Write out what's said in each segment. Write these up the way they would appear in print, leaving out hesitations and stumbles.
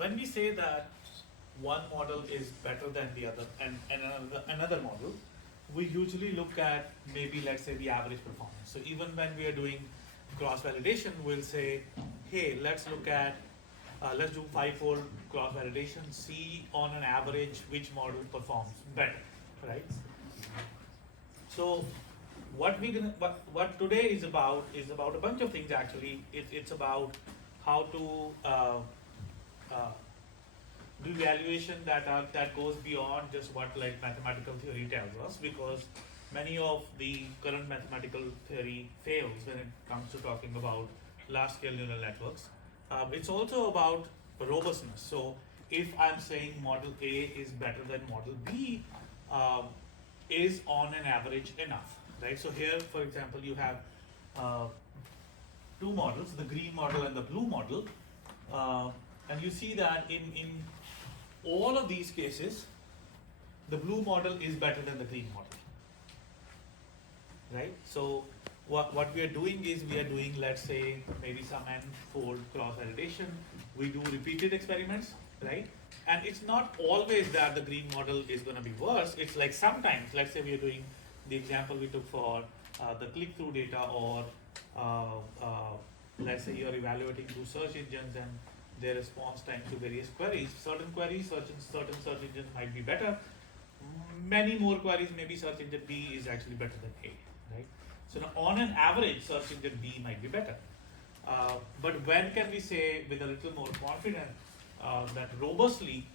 when we say that one model is better than the other and another model, we usually look at maybe let's say the average performance. So even when we are doing cross validation, we'll say, hey, let's look at let's do five-fold cross validation, see on an average which model performs better, right? So what today is about a bunch of things actually. It's about how to uh, do evaluation that goes beyond just what like mathematical theory tells us, because many of the current mathematical theory fails when it comes to talking about large scale neural networks. It's also about robustness. So if I'm saying model A is better than model B, um, is on an average enough, right? So here, for example, you have uh, two models, the green model and the blue model, and you see that in all of these cases, the blue model is better than the green model, right? So what we are doing is we are doing, let's say, maybe some n-fold cross validation. We do repeated experiments, right? And it's not always that the green model is going to be worse. It's like sometimes, let's say we are doing the example we took for the click-through data, or let's say you are evaluating two search engines and their response time to various queries. Certain queries, certain search engines might be better. Many more queries, maybe search engine B is actually better than A, right? So now on an average, search engine B might be better. But when can we say with a little more confidence that robustly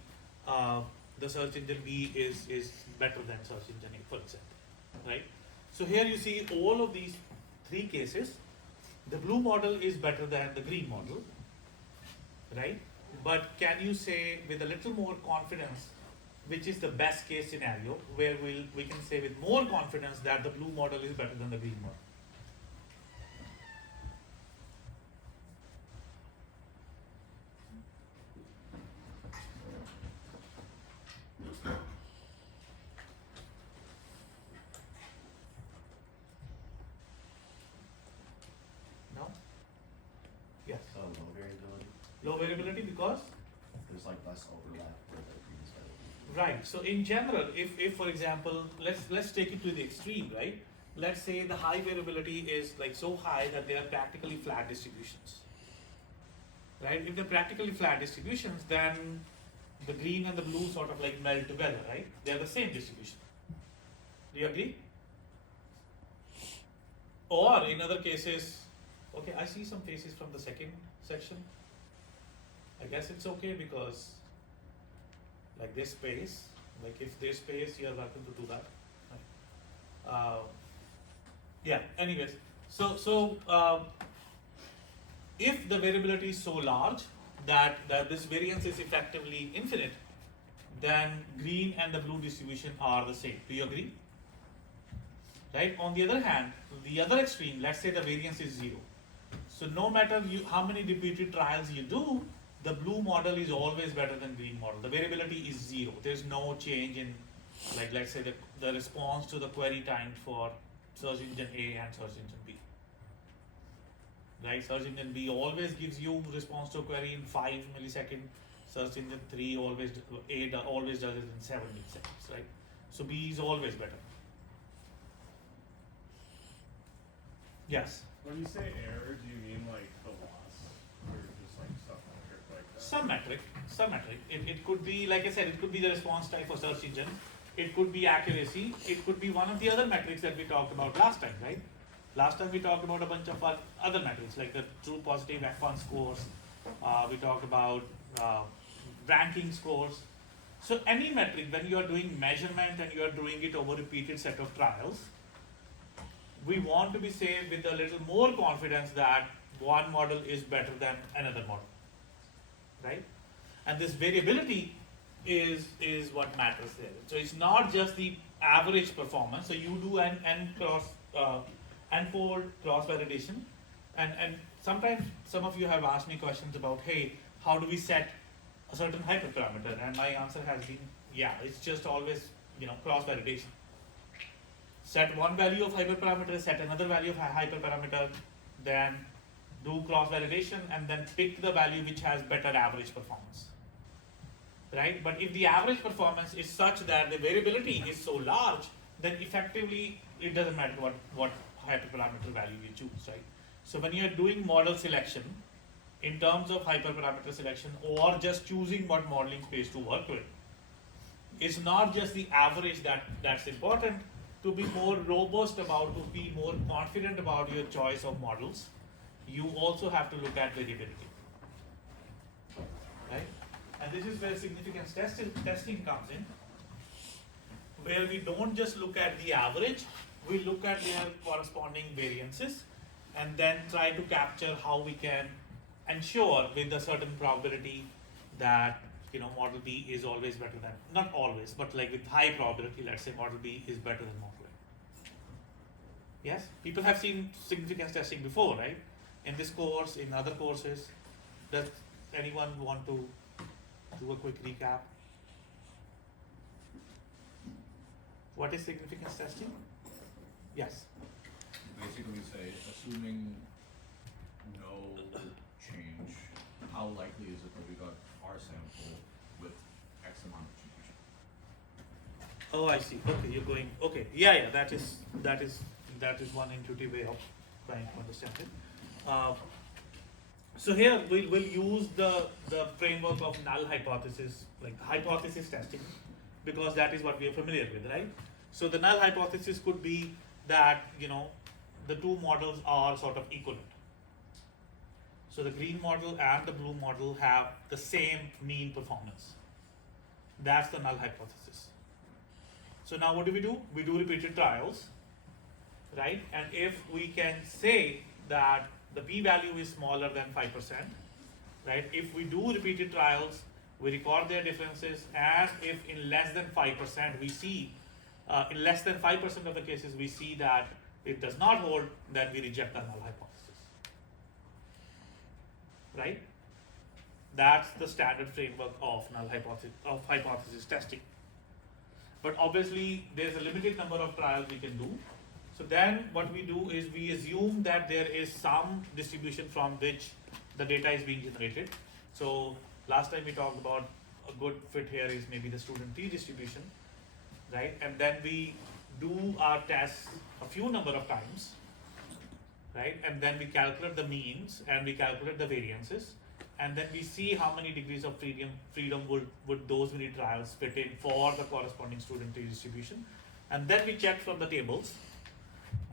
the search engine B is better than search engine A, for example, right? So here you see all of these three cases. The blue model is better than the green model, right? But can you say with a little more confidence which is the best case scenario, where we can say with more confidence that the blue model is better than the green model? No? Yes. So low variability, Low variability because? there's like less overlap with the previous variability. Right. So in general, if for example, let's take it to the extreme, right? Let's say the high variability is like so high that they are practically flat distributions. Right? If they're practically flat distributions, then the green and the blue sort of like meld together, right? They're the same distribution. Do you agree? Or in other cases, okay, I see some faces from the second section. I guess it's okay because like this space, like if there's space, you are welcome to do that. Yeah, anyways, so if the variability is so large that this variance is effectively infinite, then green and the blue distribution are the same. Do you agree? Right? On the other hand, the other extreme, let's say the variance is 0. So no matter how many repeated trials you do, the blue model is always better than green model. The variability is 0. There's no change in, like let's say the response to the query time for search engine A and search engine B. Right? Search engine B always gives you response to a query in 5 milliseconds. Search engine 3 always always does it in 7 milliseconds, right? So B is always better. Yes. When you say error, do you mean like the loss, or just like stuff like that? Some metric. It could be, like I said, it could be the response time for search engine. It could be accuracy. It could be one of the other metrics that we talked about last time, right? Last time we talked about a bunch of other metrics like the true positive F1 scores. We talked about ranking scores. So any metric, when you are doing measurement and you are doing it over a repeated set of trials, we want to be safe with a little more confidence that one model is better than another model, right? And this variability is what matters there. So it's not just the average performance. So you do an n-fold cross validation, and sometimes some of you have asked me questions about, hey, how do we set a certain hyperparameter? And my answer has been, yeah, it's just always cross validation. Set one value of hyperparameter, set another value of hyperparameter, then do cross validation, and then pick the value which has better average performance. right? But if the average performance is such that the variability is so large, then effectively it doesn't matter what hyperparameter value you choose, right? So when you're doing model selection, in terms of hyperparameter selection or just choosing what modeling space to work with, it's not just the average that's important. To be more robust about, to be more confident about your choice of models, you also have to look at variability, right? And this is where significance testing comes in, where we don't just look at the average, we look at their corresponding variances and then try to capture how we can ensure with a certain probability that model B is always better than, not always, but like with high probability, let's say model B is better than model A. Yes, people have seen significance testing before, right? In this course, in other courses. Does anyone want to do a quick recap? What is significance testing? Yes. Basically say, assuming no change, how likely is it that we got our sample with X amount of change? Oh, I see. Okay, you're going. Okay, yeah. That is one intuitive way of trying to understand it. So here we'll use the framework of null hypothesis, like hypothesis testing, because that is what we are familiar with, right? So the null hypothesis could be that the two models are sort of equivalent. So the green model and the blue model have the same mean performance. That's the null hypothesis. So now what do? We do repeated trials, right? And if we can say that the p-value is smaller than 5%, right? If we do repeated trials, we record their differences, and if in less than 5% we see, in less than 5% of the cases we see that it does not hold, then we reject the null hypothesis, right? That's the standard framework of null hypothesis testing. But obviously there's a limited number of trials we can do. So then what we do is we assume that there is some distribution from which the data is being generated. So last time we talked about a good fit here is maybe the student t distribution, right? And then we do our tests a few number of times, right? And then we calculate the means and we calculate the variances, and then we see how many degrees of freedom would those many trials fit in for the corresponding student t distribution. And then we check from the tables.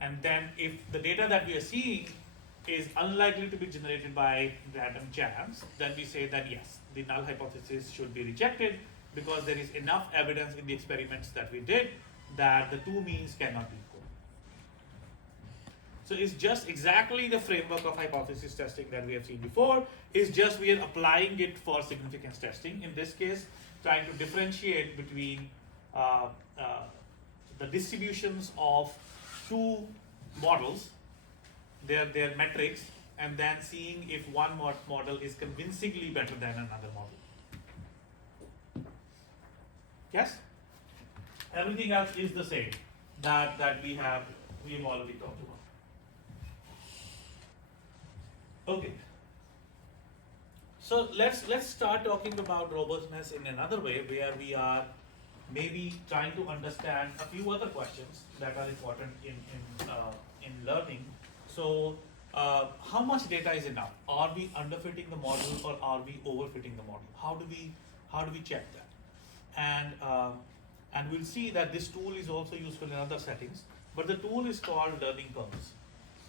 And then if the data that we are seeing is unlikely to be generated by random chance, then we say that yes, the null hypothesis should be rejected because there is enough evidence in the experiments that we did that the two means cannot be equal. So it's just exactly the framework of hypothesis testing that we have seen before. It's just we are applying it for significance testing. In this case, trying to differentiate between the distributions of two models, their metrics, and then seeing if one model is convincingly better than another model. Yes? Everything else is the same that we've already talked about. Okay. So let's start talking about robustness in another way, where we are maybe trying to understand a few other questions that are important in learning. So how much data is enough? Are we underfitting the model or are we overfitting the model? How do we check that? And we'll see that this tool is also useful in other settings, but the tool is called learning curves.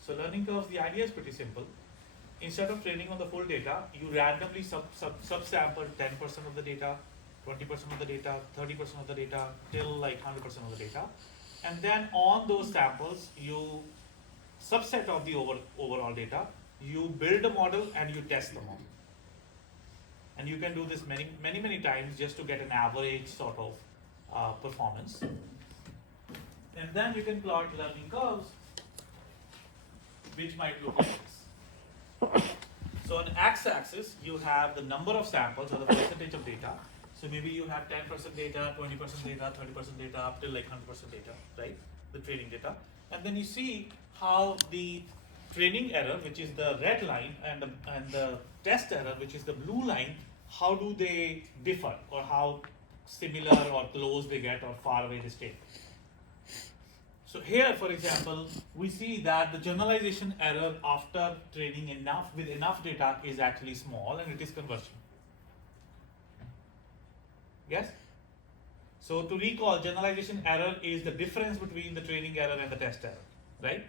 So learning curves, the idea is pretty simple. Instead of training on the full data, you randomly subsample 10% of the data, 20% of the data, 30% of the data, till like 100% of the data. And then on those samples, you subset of the overall data, you build a model and you test the model. And you can do this many times just to get an average sort of performance. And then you can plot learning curves, which might look like this. So on x-axis, you have the number of samples or the percentage of data. So maybe you have 10% data, 20% data, 30% data, up till like 100% data, right? The training data. And then you see how the training error, which is the red line, and the test error, which is the blue line, how do they differ, or how similar or close they get, or far away they stay. So here, for example, we see that the generalization error after training with enough data is actually small, and it is converging. Yes? So to recall, generalization error is the difference between the training error and the test error, right?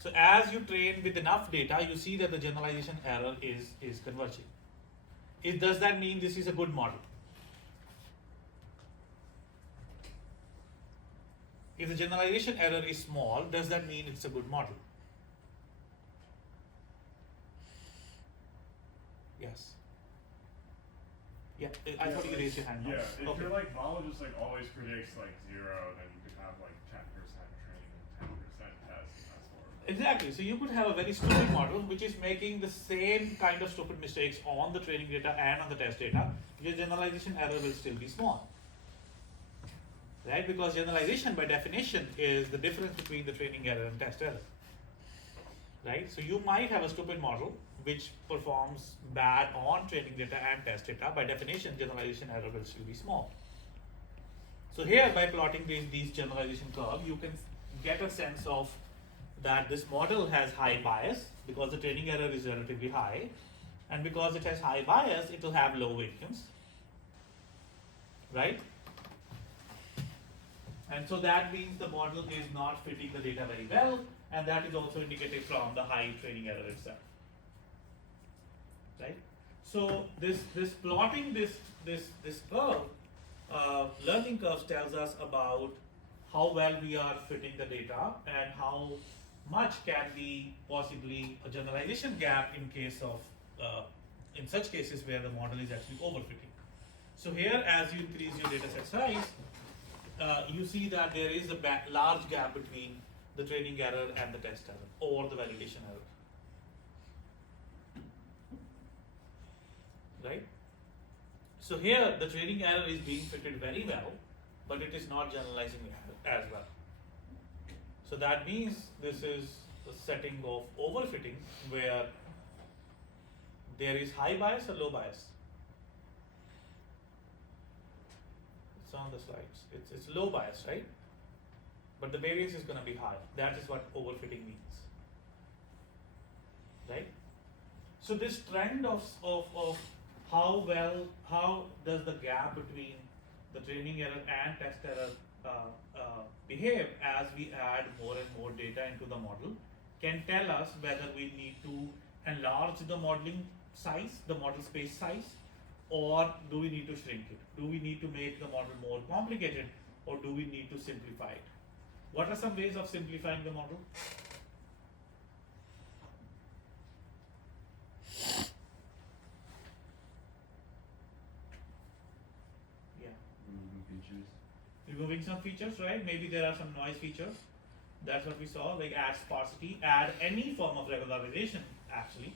So as you train with enough data, you see that the generalization error is converging. Does that mean this is a good model? If the generalization error is small, does that mean it's a good model? Yes. Yeah, I thought you raised your hand. Yeah, if Okay. your like model just like always predicts like 0, then you could have like 10% training and 10% test, and that's horrible. Exactly. So you could have a very stupid model which is making the same kind of stupid mistakes on the training data and on the test data. Your generalization error will still be small. Right? Because generalization by definition is the difference between the training error and test error. Right? So you might have a stupid model which performs bad on training data and test data. By definition, generalization error will still be small. So here, by plotting these generalization curves, you can get a sense of that this model has high bias because the training error is relatively high, and because it has high bias, it will have low variance, right? And so that means the model is not fitting the data very well, and that is also indicated from the high training error itself, right? So this plotting this curve, learning curves tells us about how well we are fitting the data and how much can be possibly a generalization gap in case of in such cases where the model is actually overfitting. So here, as you increase your data set size, you see that there is a large gap between the training error and the test error or the validation error, right? So here the training error is being fitted very well, but it is not generalizing as well. So that means this is a setting of overfitting where there is high bias or low bias. It's on the slides. It's low bias, right? But the variance is going to be high. That is what overfitting means, right? So this trend of how does the gap between the training error and test error behave as we add more and more data into the model can tell us whether we need to enlarge the modeling size, the model space size, or do we need to shrink it? Do we need to make the model more complicated, or do we need to simplify it? What are some ways of simplifying the model? Yeah. Removing features. Removing some features, right? Maybe there are some noise features. That's what we saw, like add sparsity, add any form of regularization actually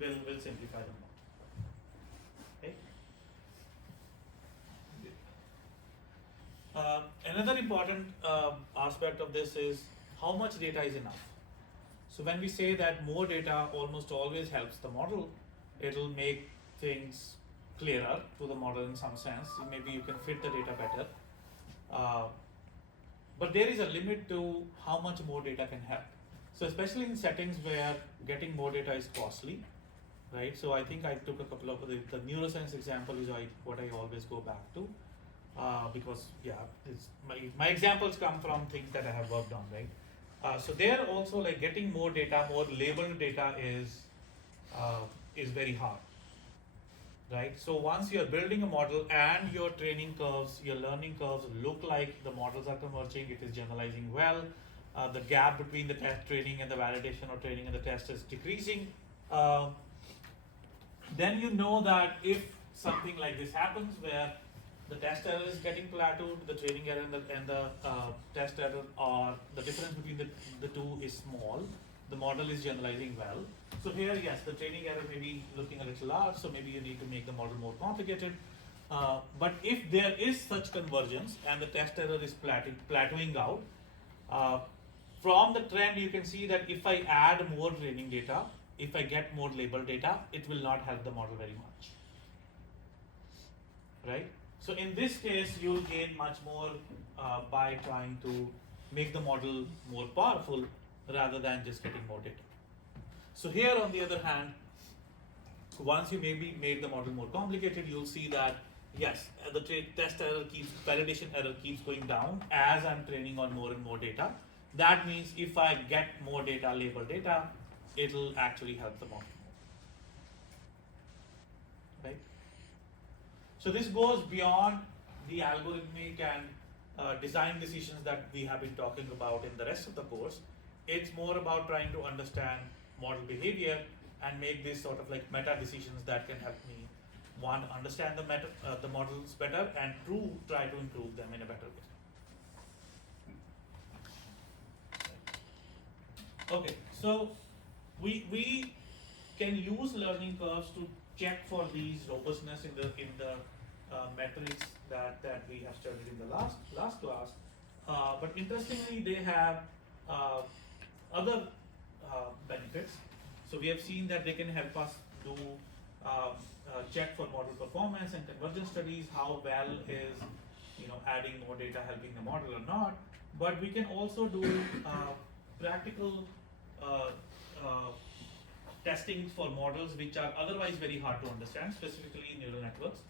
will simplify the model. Okay. Another important aspect of this is how much data is enough. So when we say that more data almost always helps the model, it will make things clearer to the model in some sense. Maybe you can fit the data better. But there is a limit to how much more data can help. So especially in settings where getting more data is costly, right? So I think I took a couple of the neuroscience example is what I always go back to. Because yeah, my examples come from things that I have worked on, right? So there also, like, getting more data, more labeled data is very hard, right? So once you're building a model and your training curves, your learning curves look like the models are converging, it is generalizing well, the gap between the test training and the validation or training and the test is decreasing, then you know that if something like this happens where the test error is getting plateaued, the training error and the test error, or the difference between the two is small, the model is generalizing well. So here, yes, the training error may be looking a little large, so maybe you need to make the model more complicated. But if there is such convergence and the test error is plateauing out, from the trend you can see that if I add more training data, if I get more labeled data, it will not help the model very much. right? So in this case, you'll gain much more by trying to make the model more powerful rather than just getting more data. So here, on the other hand, once you maybe made the model more complicated, you'll see that yes, the test error validation error keeps going down as I'm training on more and more data. That means if I get more data, labeled data, it'll actually help the model more, right? So this goes beyond the algorithmic and design decisions that we have been talking about in the rest of the course. It's more about trying to understand model behavior and make these sort of like meta decisions that can help me, one, understand the models better, and two, try to improve them in a better way. Okay, so we can use learning curves to check for these robustness in the metrics that we have studied in the last class. But interestingly, they have other benefits. So we have seen that they can help us do check for model performance and convergence studies, how well is adding more data helping the model or not. But we can also do practical testing for models which are otherwise very hard to understand, specifically neural networks.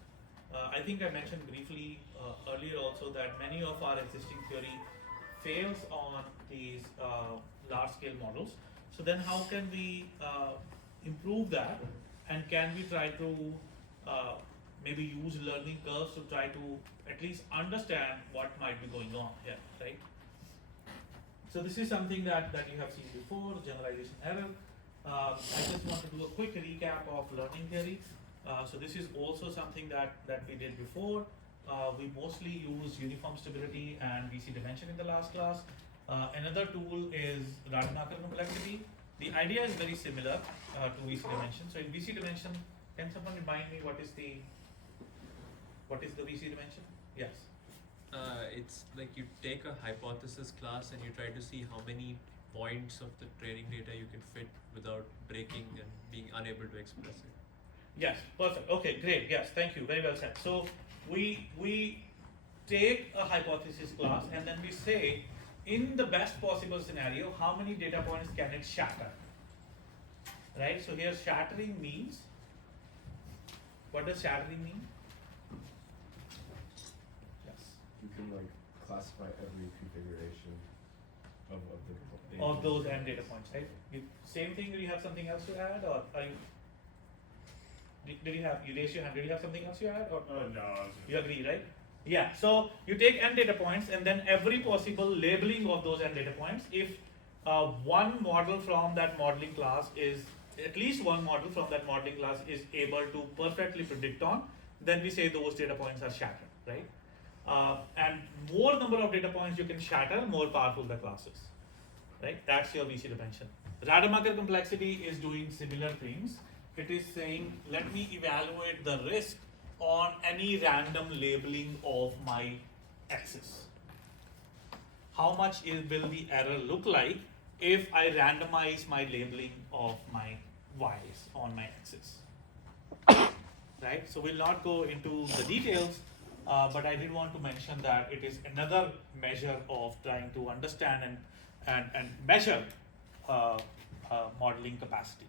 I think I mentioned briefly earlier also that many of our existing theory fails on these large-scale models. So then how can we improve that, and can we try to maybe use learning curves to try to at least understand what might be going on here, right? So this is something that you have seen before, generalization error. I just want to do a quick recap of learning theory. So this is also something that we did before. We mostly use uniform stability and VC dimension in the last class. Another tool is Rademacher complexity. The idea is very similar to VC dimension. So in VC dimension, can someone remind me what is the VC dimension? Yes. It's like you take a hypothesis class and you try to see how many points of the training data you can fit without breaking and being unable to express it. Yes, perfect. Okay, great. Yes, thank you. Very well said. So we take a hypothesis class and then we say, in the best possible scenario, how many data points can it shatter? Right? So here shattering means, what does shattering mean? Yes. You can like classify every configuration of the Of those n data points, right? Same thing, do you have something else to add, or are you, did you raise your hand, did you have something else you add, or? No, I was You agree, right? Yeah, so you take n data points and then every possible labeling of those n data points. If one model from that modeling class is, at least one model from that modeling class is able to perfectly predict on, then we say those data points are shattered, right? And more number of data points you can shatter, more powerful the class is, right? That's your VC dimension. Rademacher complexity is doing similar things. It is saying, let me evaluate the risk on any random labeling of my axis. How much will the error look like if I randomize my labeling of my y's on my axis? Right? So we'll not go into the details, but I did want to mention that it is another measure of trying to understand and measure modeling capacity.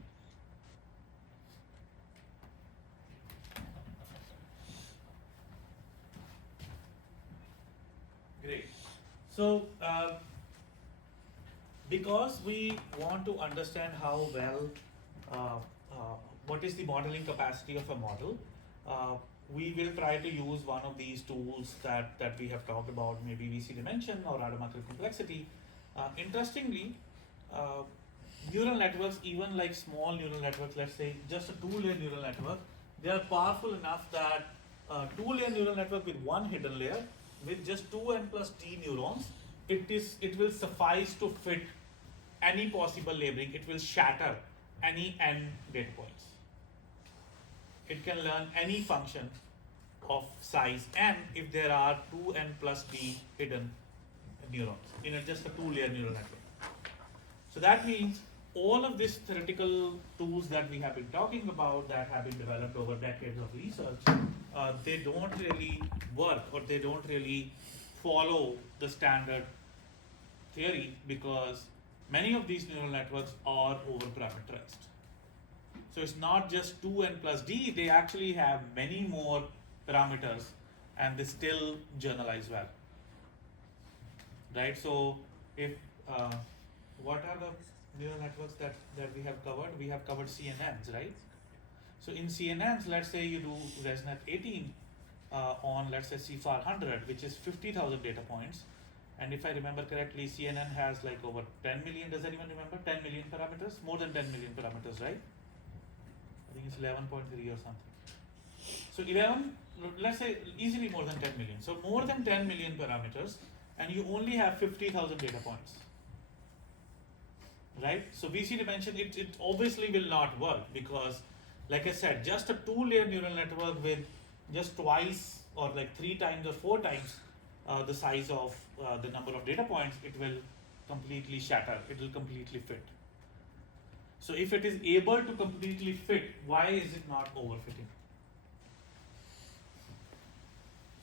Great. So, because we want to understand how well, what is the modeling capacity of a model, we will try to use one of these tools that we have talked about, maybe VC dimension or Rademacher complexity. Interestingly, neural networks, even like small neural networks, let's say just a 2-layer neural network, they are powerful enough that 2-layer neural network with one hidden layer, with just 2n plus t neurons, it will suffice to fit any possible labeling. It will shatter any n data points. It can learn any function of size n if there are 2n plus t hidden neurons in just a 2-layer neural network. So that means all of these theoretical tools that we have been talking about that have been developed over decades of research, they don't really work or they don't really follow the standard theory because many of these neural networks are over parameterized. So it's not just 2n plus d, they actually have many more parameters and they still generalize well. Right? So if what are the neural networks that we have covered? We have covered CNNs, right? So in CNNs, let's say you do ResNet 18 on let's say CFAR 100, which is 50,000 data points. And if I remember correctly, CNN has like over 10 million, does anyone remember? 10 million parameters? More than 10 million parameters, right? I think it's 11.3 or something. So 11, let's say easily more than 10 million. So more than 10 million parameters and you only have 50,000 data points. Right? So VC dimension, it obviously will not work because like I said, just a 2-layer neural network with just twice or like 3 times or 4 times the size of the number of data points, it will completely shatter, it will completely fit. So if it is able to completely fit, why is it not overfitting?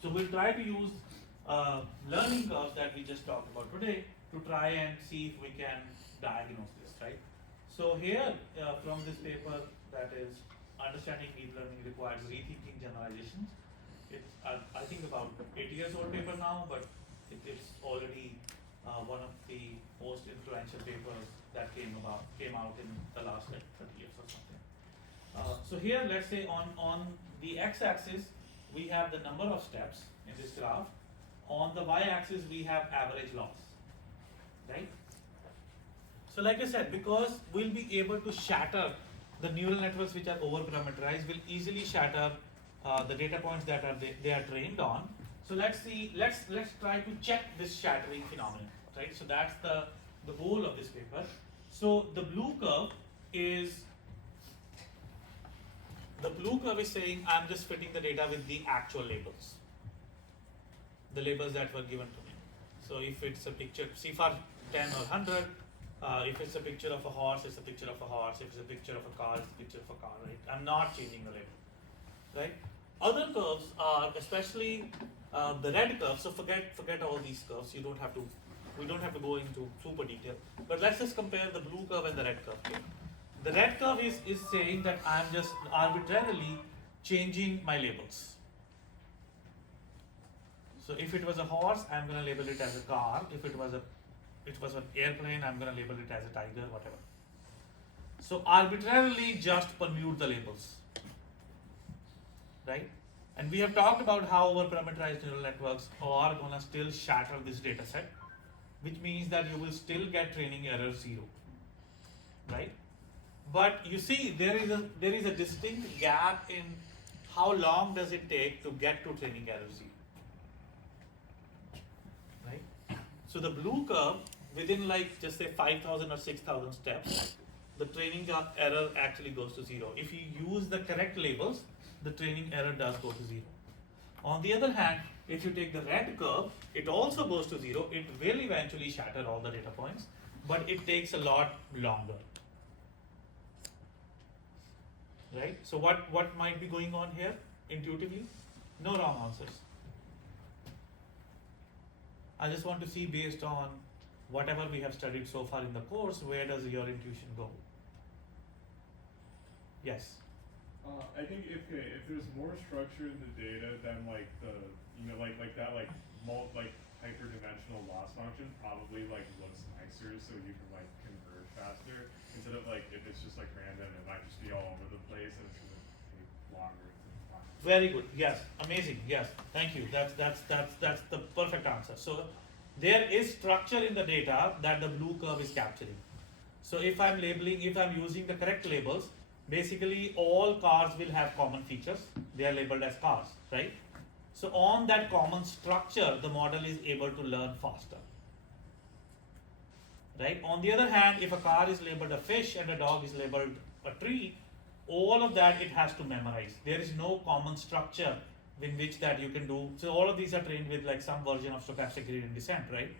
So we'll try to use learning curves that we just talked about today to try and see if we can diagnose this, right? So here from this paper that is Understanding Deep Learning Requires Rethinking Generalizations. It's I think about 8 years old paper now, but it is already one of the most influential papers that came out in the last like 30 years or something. So here, let's say on the x-axis we have the number of steps in this graph. On the y-axis we have average loss, right? So like I said, because we'll be able to shatter the neural networks which are over parameterized, will easily shatter the data points that they are trained on. So let's try to check this shattering phenomenon, right? So that's the goal of this paper. So the blue curve is saying I'm just fitting the data with the actual labels, the labels that were given to me. So if it's a picture, CFAR 10 or 100, if it's a picture of a horse, it's a picture of a horse. If it's a picture of a car, it's a picture of a car, right? I'm not changing the label, right? Other curves are, especially the red curve. So forget all these curves. We don't have to go into super detail. But let's just compare the blue curve and the red curve here. The red curve is saying that I'm just arbitrarily changing my labels. So if it was a horse, I'm going to label it as a car. If it was an airplane, I'm going to label it as a tiger, whatever. So arbitrarily just permute the labels, right? And we have talked about how over-parameterized neural networks are going to still shatter this data set, which means that you will still get training error 0, right? But you see, there is a distinct gap in how long does it take to get to training error 0, right? So the blue curve, within like just say 5,000 or 6,000 steps, the training error actually goes to 0. If you use the correct labels, the training error does go to 0. On the other hand, if you take the red curve, it also goes to 0. It will eventually shatter all the data points, but it takes a lot longer. Right? So what might be going on here intuitively? No wrong answers. I just want to see, based on whatever we have studied so far in the course, where does your intuition go? Yes. I think if there's more structure in the data, then like the like that hyperdimensional loss function probably like looks nicer, so you can like converge faster instead of like if it's just like random, it might just be all over the place and it's gonna take longer to find. Very good. Yes. Amazing. Yes. Thank you. That's the perfect answer. So there is structure in the data that the blue curve is capturing. So if I'm using the correct labels, basically all cars will have common features. They are labeled as cars, right? So on that common structure, the model is able to learn faster, right? On the other hand, if a car is labeled a fish and a dog is labeled a tree, all of that it has to memorize. There is no common structure in which that you can do. So all of these are trained with like some version of stochastic gradient descent, right?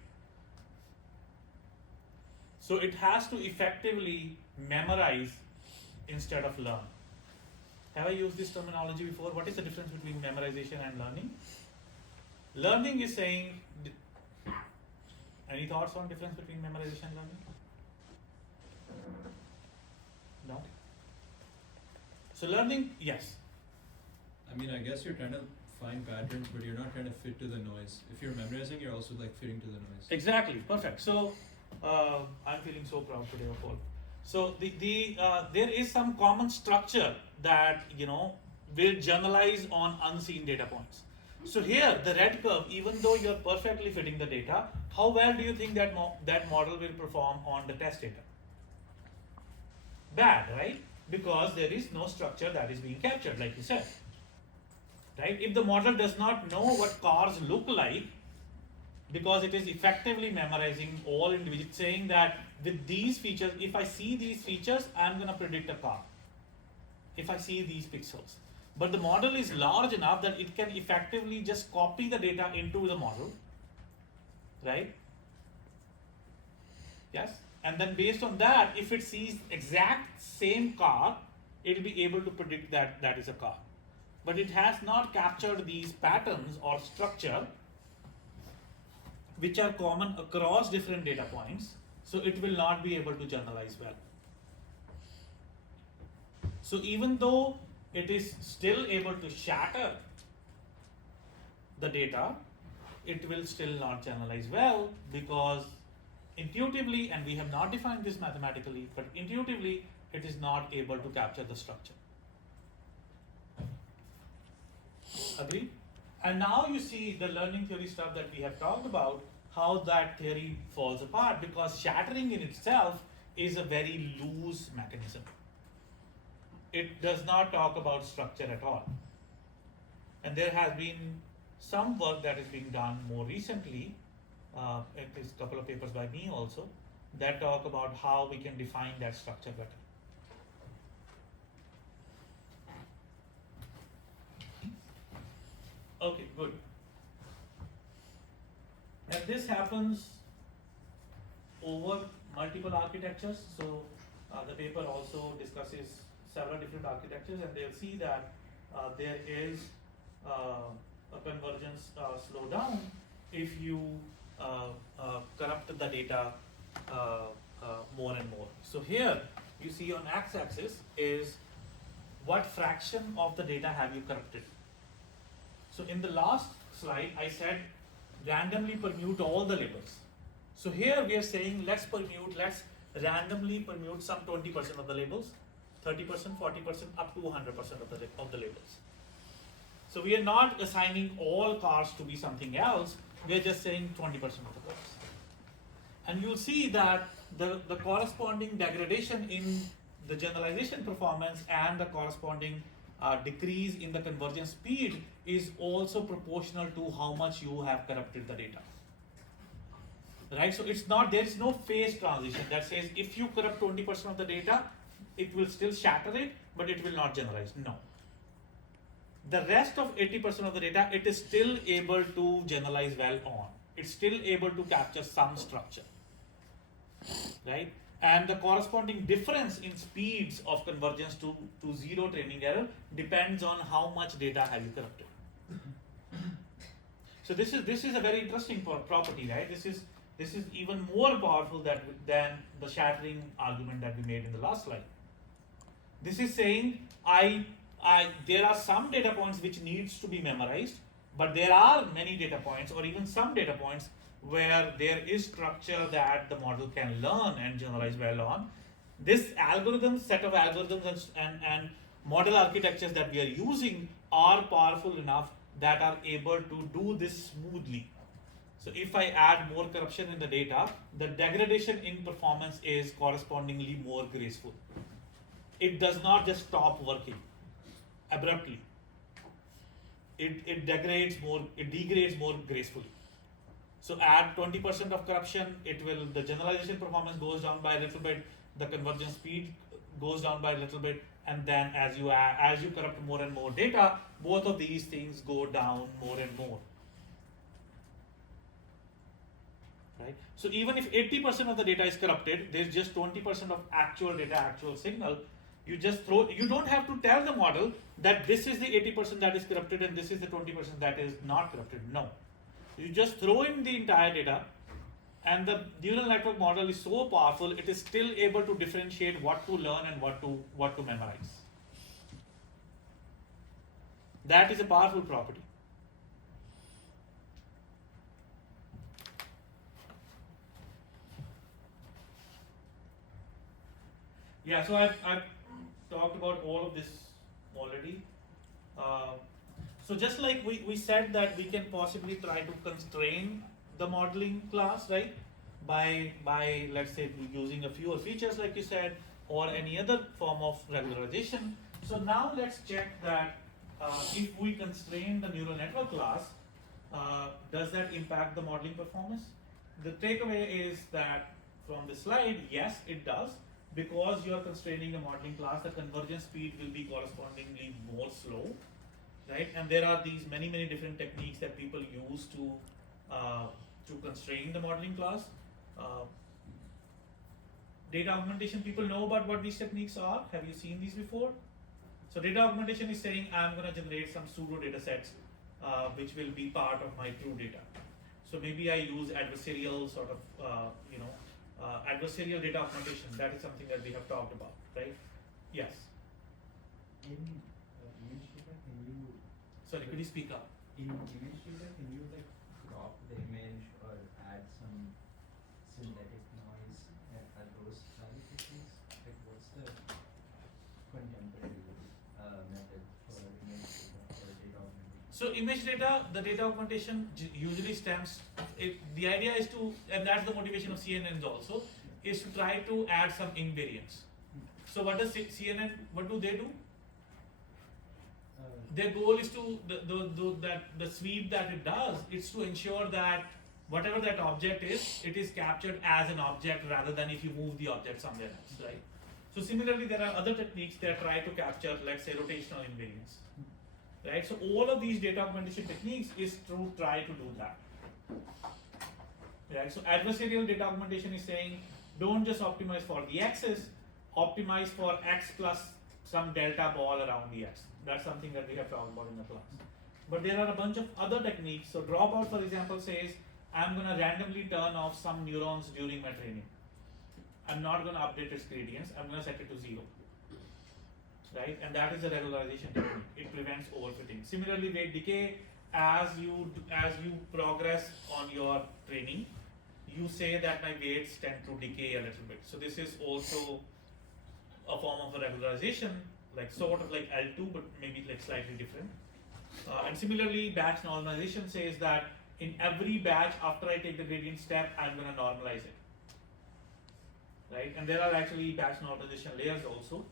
So it has to effectively memorize instead of learn. Have I used this terminology before? What is the difference between memorization and learning? Learning is saying, any thoughts on difference between memorization and learning? No? So learning, yes. I mean, I guess you're trying to find patterns, but you're not trying to fit to the noise. If you're memorizing, you're also like fitting to the noise. Exactly, perfect. So I'm feeling so proud today of all. So there is some common structure that will generalize on unseen data points. So here the red curve, even though you're perfectly fitting the data, how well do you think that that model will perform on the test data? Bad, right? Because there is no structure that is being captured, like you said. Right? If the model does not know what cars look like, because it is effectively memorizing all individuals, saying that with these features, if I see these features, I'm going to predict a car. If I see these pixels. But the model is large enough that it can effectively just copy the data into the model, right? Yes? And then based on that, if it sees exact same car, it will be able to predict that that is a car. But it has not captured these patterns or structure which are common across different data points, so it will not be able to generalize well. So even though it is still able to shatter the data, it will still not generalize well, because intuitively, and we have not defined this mathematically, but intuitively it is not able to capture the structure. Agree? And now you see the learning theory stuff that we have talked about, how that theory falls apart, because shattering in itself is a very loose mechanism. It does not talk about structure at all. And there has been some work that is being done more recently, it is a couple of papers by me also, that talk about how we can define that structure better. Okay, good. And this happens over multiple architectures. So the paper also discusses several different architectures, and they'll see that there is a convergence slowdown if you corrupt the data more and more. So here you see on x-axis is what fraction of the data have you corrupted. So in the last slide, I said randomly permute all the labels. So here we are saying let's randomly permute some 20% of the labels, 30%, 40%, up to 100% of the labels. So we are not assigning all cars to be something else, we are just saying 20% of the cars. And you'll see that the corresponding degradation in the generalization performance and the corresponding decrease in the convergence speed is also proportional to how much you have corrupted the data. Right? So it's not, there is no phase transition that says if you corrupt 20% of the data, it will still shatter it, but it will not generalize. No. The rest of 80% of the data, it is still able to generalize well on. It's still able to capture some structure. Right? And the corresponding difference in speeds of convergence to zero training error depends on how much data have you corrupted. So this is a very interesting property, right? This is even more powerful than the shattering argument that we made in the last slide. This is saying there are some data points which needs to be memorized, but there are many data points or even some data points where there is structure that the model can learn and generalize well on. This set of algorithms and model architectures that we are using are powerful enough that are able to do this smoothly. So if I add more corruption in the data, the degradation in performance is correspondingly more graceful. It does not just stop working abruptly. It degrades more gracefully. So add 20% of corruption, the generalization performance goes down by a little bit, the convergence speed goes down by a little bit, and then as you corrupt more and more data, both of these things go down more and more. right? So even if 80% of the data is corrupted, there's just 20% of actual data, actual signal. You just throw, you don't have to tell the model that this is the 80% that is corrupted and this is the 20% that is not corrupted. No. You just throw in the entire data, and the neural network model is so powerful, it is still able to differentiate what to learn and what to memorize. That is a powerful property. Yeah, so I've talked about all of this already. So just like we said that we can possibly try to constrain the modeling class, right? By let's say using a fewer features like you said, or any other form of regularization. So now let's check that if we constrain the neural network class, does that impact the modeling performance? The takeaway is that from the slide, yes, it does. Because you are constraining a modeling class, the convergence speed will be correspondingly more slow, right? And there are these many different techniques that people use to constrain the modeling class. Data augmentation, people know about what these techniques are. Have you seen these before? So data augmentation is saying I'm going to generate some pseudo data sets which will be part of my true data. So maybe I use adversarial sort of, adversarial data augmentation. That is something that we have talked about, right? Yes. In image data, can you? Sorry, could you speak up? In image data, can you like crop the image or add some synthetic noise at those clarifications? Like, what's the contemporary method for image data or data augmentation? So image data, the data augmentation usually stems, the idea is to, and that's the motivation of CNNs also, is to try to add some invariance. So what does CNN, what do they do? Their goal is to, the sweep that it does is to ensure that whatever that object is, it is captured as an object rather than if you move the object somewhere else, right? So similarly, there are other techniques that try to capture, let's say, rotational invariance. Right, so all of these data augmentation techniques is to try to do that. Right, so adversarial data augmentation is saying don't just optimize for the x's, optimize for x plus some delta ball around the x. That's something that we have talked about in the class. But there are a bunch of other techniques. So dropout, for example, says I'm going to randomly turn off some neurons during my training. I'm not going to update its gradients. I'm going to set it to 0. Right, and that is a regularization technique. It prevents overfitting. Similarly, weight decay, as you progress on your training, you say that my weights tend to decay a little bit. So this is also a form of a regularization, like sort of like L2, but maybe like slightly different. And similarly, batch normalization says that in every batch after I take the gradient step, I'm going to normalize it. Right, and there are actually batch normalization layers also.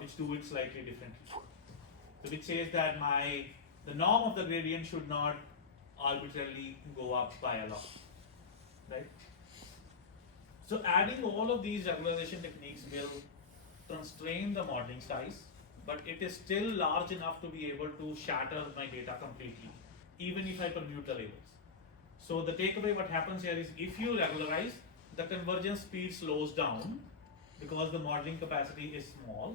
Which do it slightly differently. So which says that the norm of the gradient should not arbitrarily go up by a lot, right? So adding all of these regularization techniques will constrain the modeling size, but it is still large enough to be able to shatter my data completely, even if I permute the labels. So the takeaway, what happens here is if you regularize, the convergence speed slows down because the modeling capacity is small,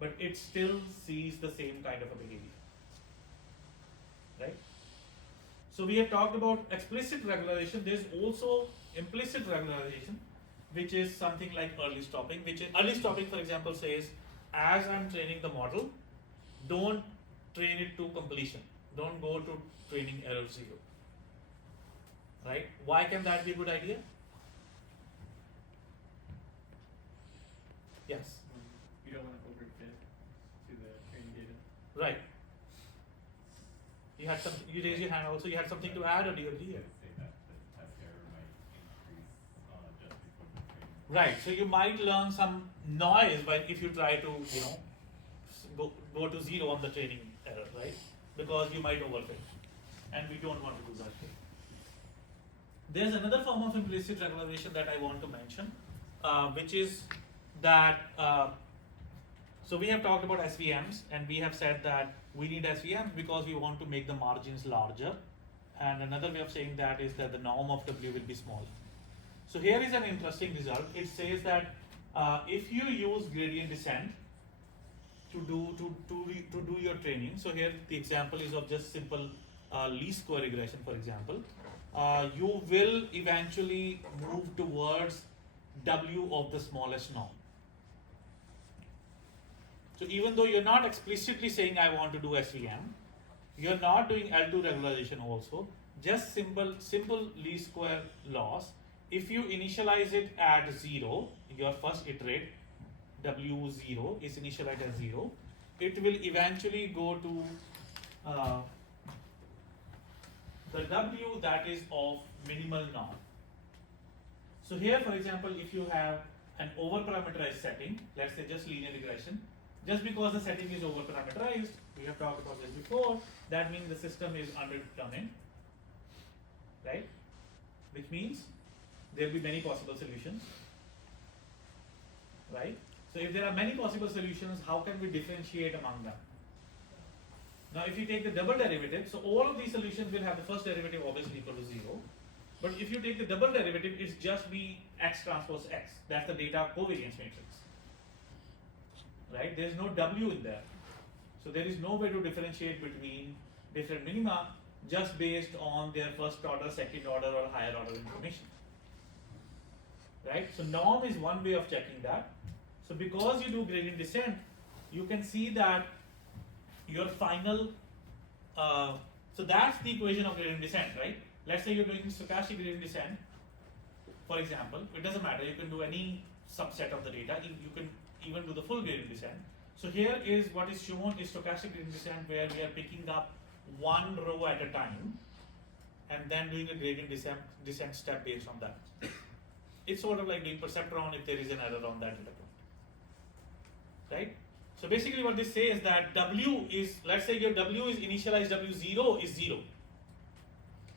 but it still sees the same kind of a behavior, right? So we have talked about explicit regularization. There's also implicit regularization, which is something like early stopping, which is, early stopping, for example, says, as I'm training the model, don't train it to completion. Don't go to training error 0, right? Why can that be a good idea? Yes. You don't want to overfit to the training data. Right. You had some. You raised your hand. Also, you had something to add, or do you agree? Say that the test error might increase just before the training. Right. So you might learn some noise, but if you try to, go to 0 on the training error, right? Because you might overfit, and we don't want to do that. There's another form of implicit regularization that I want to mention, which is that. So we have talked about SVMs, and we have said that we need SVMs because we want to make the margins larger. And another way of saying that is that the norm of W will be smaller. So here is an interesting result. It says that if you use gradient descent to do your training. So here the example is of just simple least square regression, for example. You will eventually move towards W of the smallest norm. So even though you're not explicitly saying I want to do SVM, you're not doing L2 regularization also, just simple least square loss. If you initialize it at 0, your first iterate, W0 is initialized at 0, it will eventually go to the W that is of minimal norm. So here, for example, if you have an over-parameterized setting, let's say just linear regression, just because the setting is over-parameterized, we have talked about this before, that means the system is underdetermined, right? Which means there will be many possible solutions, right? So if there are many possible solutions, how can we differentiate among them? Now if you take the double derivative, so all of these solutions will have the first derivative obviously equal to 0. But if you take the double derivative, it's just be x transpose x. That's the data covariance matrix. Right? There is no W in there. So there is no way to differentiate between different minima just based on their first order, second order, or higher order information. Right? So norm is one way of checking that. So because you do gradient descent, you can see that your final, so that's the equation of gradient descent, right? Let's say you're doing stochastic gradient descent, for example, it doesn't matter, you can do any subset of the data, you can even do the full gradient descent. So here is what is shown is stochastic gradient descent where we are picking up one row at a time and then doing a gradient descent step based on that. It's sort of like doing perceptron if there is an error on that data point, right? So basically what this says is that W is, let's say your W is initialized W0 is 0,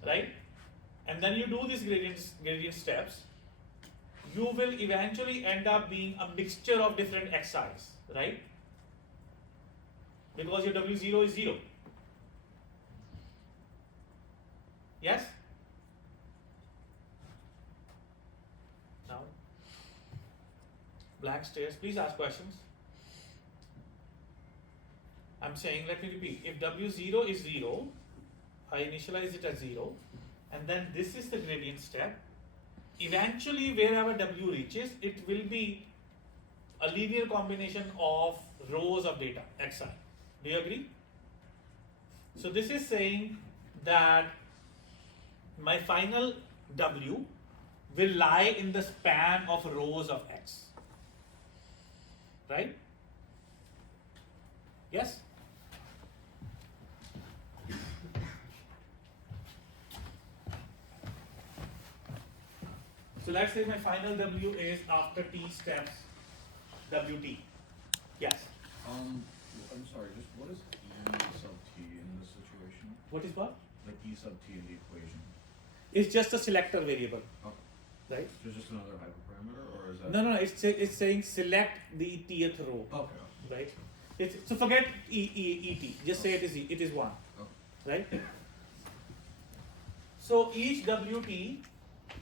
right? And then you do these gradient steps, you will eventually end up being a mixture of different xi's, right? Because your W0 is 0. Yes? Now, blank stares, please ask questions. I'm saying, let me repeat, if W0 is 0, I initialize it as 0, and then this is the gradient step. Eventually, wherever W reaches, it will be a linear combination of rows of data, xi. Do you agree? So this is saying that my final W will lie in the span of rows of x. Right? Yes? So let's say my final W is after t steps WT. Yes. I'm sorry, just what is E sub t in this situation? What is what? Like E sub t in the equation? It's just a selector variable, Okay. right? So it's just another hyperparameter, or is that? No, it's saying select the tth row, Okay. right? So forget et, just say it is 1, Okay. right? So each WT,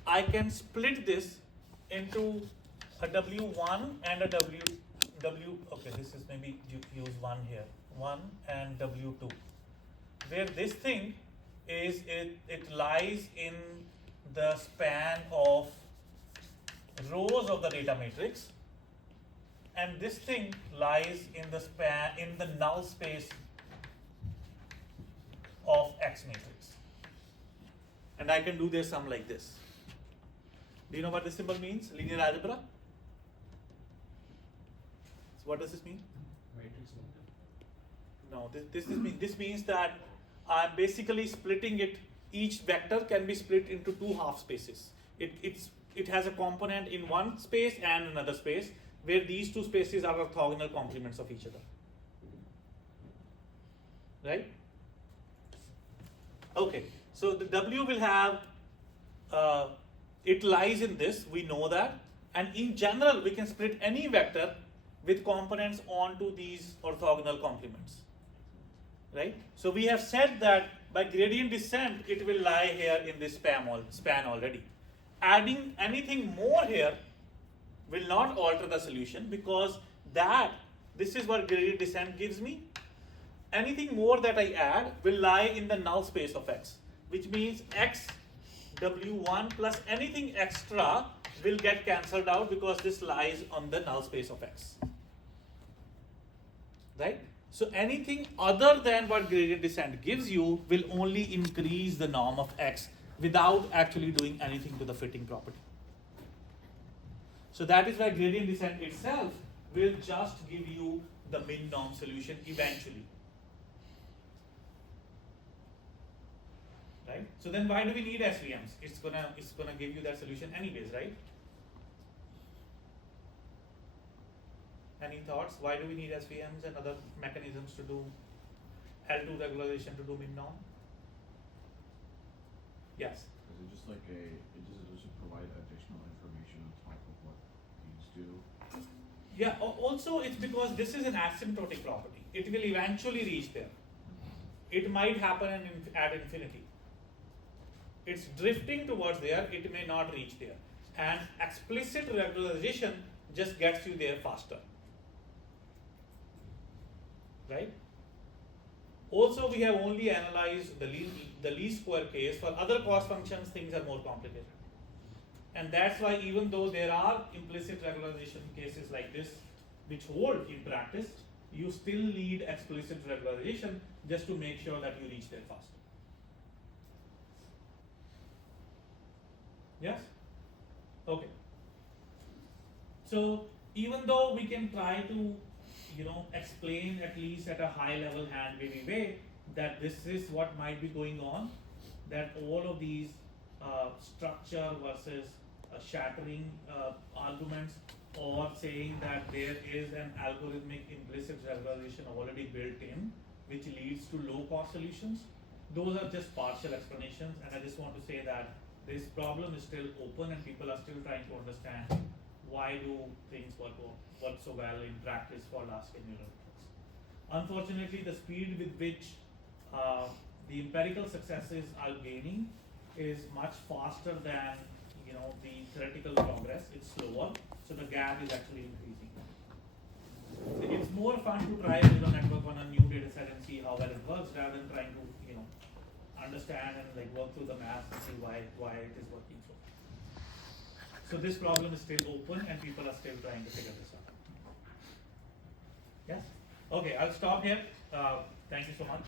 I can split this into a W1 and a W, okay, this is maybe use 1 here, 1 and W2, where this thing is, it lies in the span of rows of the data matrix, and this thing lies in the span, in the null space of X matrix. And I can do this sum like this. Do you know what this symbol means? Linear algebra? So what does this mean? No, this means that I'm basically splitting it. Each vector can be split into two half spaces. It has a component in one space and another space, where these two spaces are orthogonal complements of each other. Right? Okay, so the W will have, it lies in this, we know that, and in general we can split any vector with components onto these orthogonal complements. Right? So we have said that by gradient descent it will lie here in this span already. adding anything more here will not alter the solution, because this is what gradient descent gives me. Anything more that I add will lie in the null space of X, which means X W1 plus anything extra will get cancelled out because this lies on the null space of X. Right? So anything other than what gradient descent gives you will only increase the norm of X without actually doing anything to the fitting property. So that is why gradient descent itself will just give you the min norm solution eventually. Right? So then why do we need SVMs? It's gonna give you that solution anyways, right? Any thoughts? Why do we need SVMs and other mechanisms to do L2 regularization to do min norm? Yes. Is it just like it just provide additional information on top of what these do? Yeah, also it's because this is an asymptotic property. It will eventually reach there. It might happen at infinity. It's drifting towards there, it may not reach there. And explicit regularization just gets you there faster. Right? Also, we have only analyzed the least square case. For other cost functions, things are more complicated. And that's why even though there are implicit regularization cases like this, which hold in practice, you still need explicit regularization just to make sure that you reach there faster. Yes? Okay. So even though we can try to, explain at least at a high level hand wavy way that this is what might be going on, that all of these structure versus shattering arguments, or saying that there is an algorithmic implicit regularization already built in, which leads to low cost solutions, those are just partial explanations, and I just want to say that this problem is still open and people are still trying to understand why do things work so well in practice for large scale neural networks. Unfortunately, the speed with which the empirical successes are gaining is much faster than the theoretical progress. It's slower, so the gap is actually increasing. So it's more fun to try a neural network on a new data set and see how well it works, rather than trying to understand and work through the math and see why it is working so. So this problem is still open and people are still trying to figure this out. Yes? Okay, I'll stop here. Thank you so much.